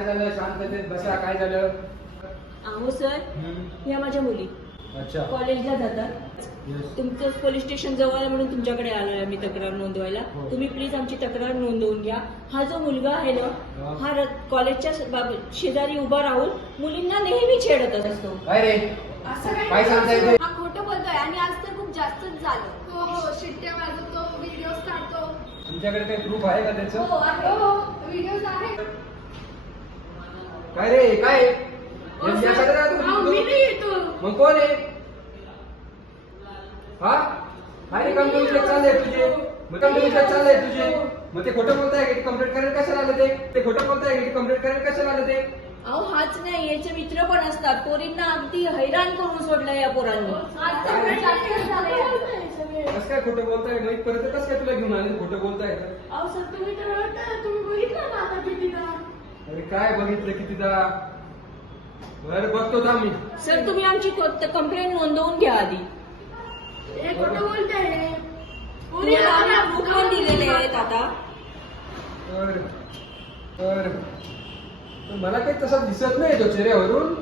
काय झालं? शांततेत बसा. काय झालं? अहो सर, ह्या माझ्या मुली अच्छा. कॉलेजला जातात. Yes. तुमचं पोलीस स्टेशन जवळ आहे म्हणून तुमच्याकडे आलोय आम्ही तक्रार नोंदवायला. हो. तुम्ही प्लीज आमची तक्रार नोंदवून घ्या. हा जो मुलगा आहे ना, हा कॉलेजच्या शेजारी उभा राहून मुलींना नेहमी छेडत असतो. काय रे? असं काय सांगता येते? हा खोटं बोलतोय आणि आज तर खूप जास्तच झालं. हो हो, शिट्ट्या वाजवतो, व्हिडिओ काढतो. तुमच्याकडे काही प्रूफ आहे का त्याचं? हो आहे, हो व्हिडिओज आहे. काय रे? काय? हो, या सर. कचऱ्यात हा, तुम्ही मी नाही येतो. मग कोण आहे? हा? काय काम चाललंय तुझे? मग काम चाललंय तुझे? मग ते खोटं बोलताय की कंप्लेंट करायला कशाला आलं ते खोटं बोलताय की कंप्लेंट करायला कशाला आलं ते? अहो हाच नाही, याचे मित्र पण असतात. पोरींना अगदी हैराण करून सोडलं या पोरांनी. आज तर वेळ जास्तच झालंय. कसं काय खोटं बोलताय? मग परत कसं काय तुला घेऊन आले खोटं बोलताय? अहो सर, तुम्ही तर रडताय. तुम्ही बघितलं ना आता कितीदा. अरे काय बघितलं कितीदा? बरं बघतो थांब मी. सर तुम्ही आमची कंप्लेंट नोंदवून घ्या आधी. हे खोटं बोलताय. तुम्हाला आम्ही प्रूफ पण दिलेले आहेत आता. बरं बरं. पण मला काही तसं दिसत नाही तो चेहऱ्यावरून.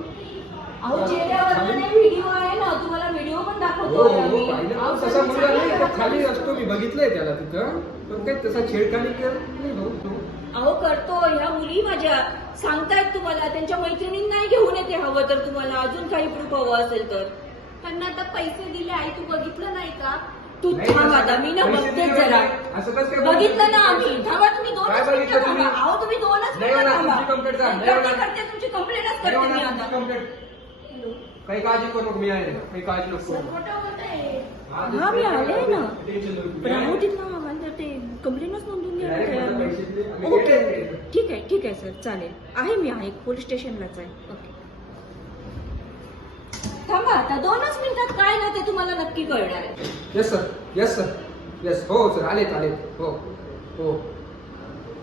अहो चेहऱ्यावर नाही, व्हिडिओ आहे ना, तुम्हाला व्हिडिओ पण हो दाखवतो हो आम्ही. पाहिलं. अहो, तसा सर, मुलगा नाही, सांगा तो खाली असतो. मी बघितलंय त्याला तिथं. पण काही तसा छेडखानी करत नाही भाऊ तो. अहो करतो. ह्या मुली माझ्या सांगतायत तुम्हाला, त्यांच्या मैत्रिणींना घेऊन येते हवं तर, तुम्हाला अजून काही प्रूफ हवं असेल तर. त्यांना आता पैसे दिले आहे, तू बघितलं नाही का? तू नाही, थांब तसं- आता, मी ना पैसे बघतेच दिले जरा. नाही. असं कसं काय बघितलं ना आम्ही. थांबा तुम्ही काय दोनच बघितलं मिनिटं तुम्ही? थांबा. अहो तुम्ही दोनच नाही मिनिटं होणार, थांबा. तुमची complaint करा. नाही करते होणार. करते, तुमची कंप्लेंटच नाही करते मी होणार, आता. तुमची complaint. काही काळजी करू नको. मी आहे. काही काळजी नको सर करू. खोटं बोलताय. हा, मी आले ना. टेन्शन नको. पण अहो तिथं आम्हाला ते कंप्लेंटच नोंदवून Direct मला घ्यायला पैसे दिले. आम्ही ओके गेले. ठीक आहे सर, चालेल. आहे मी आहे, पोलीस स्टेशनलाच आहे. ओके थांबा आता, दोनच मिनिटात काय ना ते तुम्हाला नक्की कळणार आहे. Yes sir. Yes sir. Yes. हो सर. आलेत आलेत. हो हो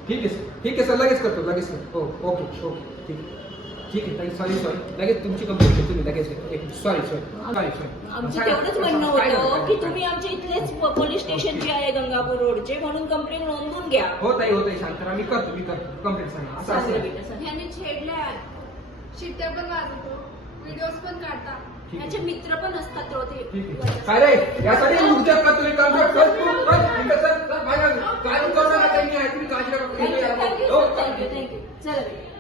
ठीक आहे सर. ठीक आहे सर. लगेच करतो. लगेच करतो. हो ओके ओके ठीक आहे. ठीक आहे ताई. सॉरी लगेच तुमची कंप्लेंट घेतो मी लगेच. सॉरी आमचं तेवढंच म्हणणं होतं की तुम्ही आमच्या इथलेच पोलीस स्टेशनचे आहे, गंगापूर रोडचे, म्हणून कंप्लेंट नोंदवून घ्या. हो ताई शांत राहा. मी करतो कंप्लेंट सांगा. असं चालेल असेल. बेटा, चालेल. ह्याने छेडल्या, शिट्ट्या पण वाजवतो, व्हिडिओज पण काढता. ठीक आहे. ह्याचे मित्र पण असतात तो ते. ठीक आहे. काय रे? यासाठी उद्या का तुम्ही कंप्लेंट कर काय करू नका. तुम्ही काळजी थँक्यू करा. थँक्यू. चला बेटा.